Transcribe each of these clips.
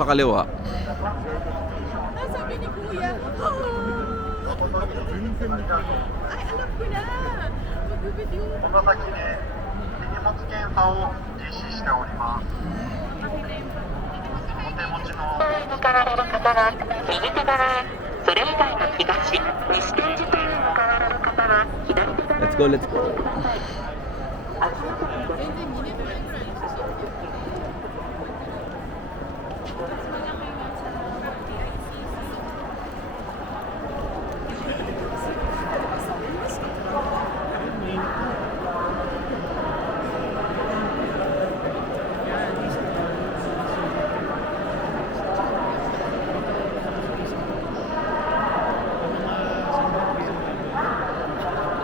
Pakaliwa. Ah, sabi ni Kuya. Ay, alam ko na. Mag-video. この先で手荷物検査を実施しております。お手持ちの向かわれる方は右手側へ、それ以外の東、西展示店に向かわれる方は左手側へ。 Let's go, let's go. 全然2年前ぐらいの写真で。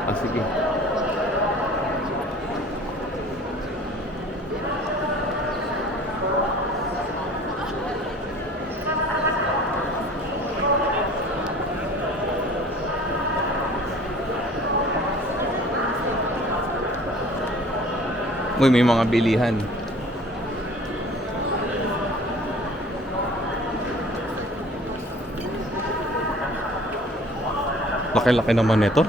Ah, sige. Uy, may mga bilihan. Laki-laki naman ito.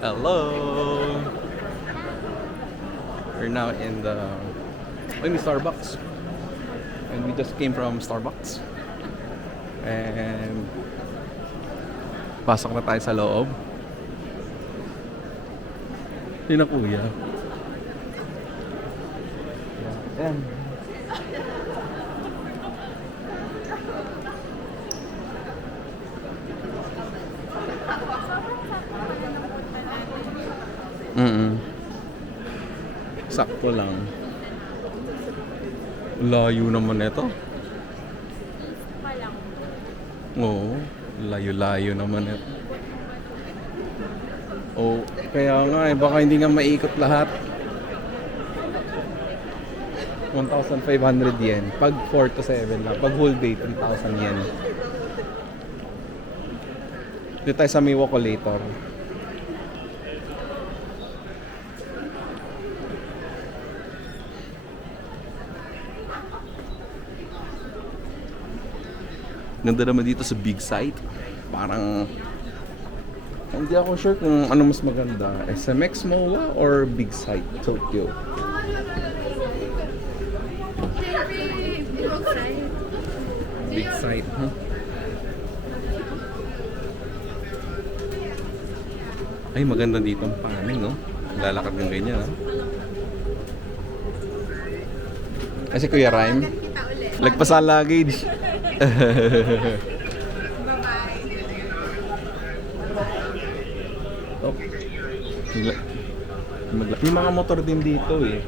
Hello. We're now in the Starbucks, and we just came from Starbucks, and pasok na tayo sa loob. Yun na kuya. Yan. Sakto lang. Layo naman ito. Oo, layo-layo naman ito. Oh, kaya nga baka hindi nga maikot lahat. 1,500 yen. Pag 4 to 7 lang. Pag whole day, 3,000 yen. Dito tayo sa Miwako later. Ganda naman dito sa big site. Parang hindi ako sure kung ano mas maganda, SMX MOA or big site Tokyo. Big site, huh? Ay, maganda dito ang paning, no? Lalakad ng ganyan, ha? Kasi Kuya Rhyme, lagpas ang luggage. Oh. May mga motor din dito eh.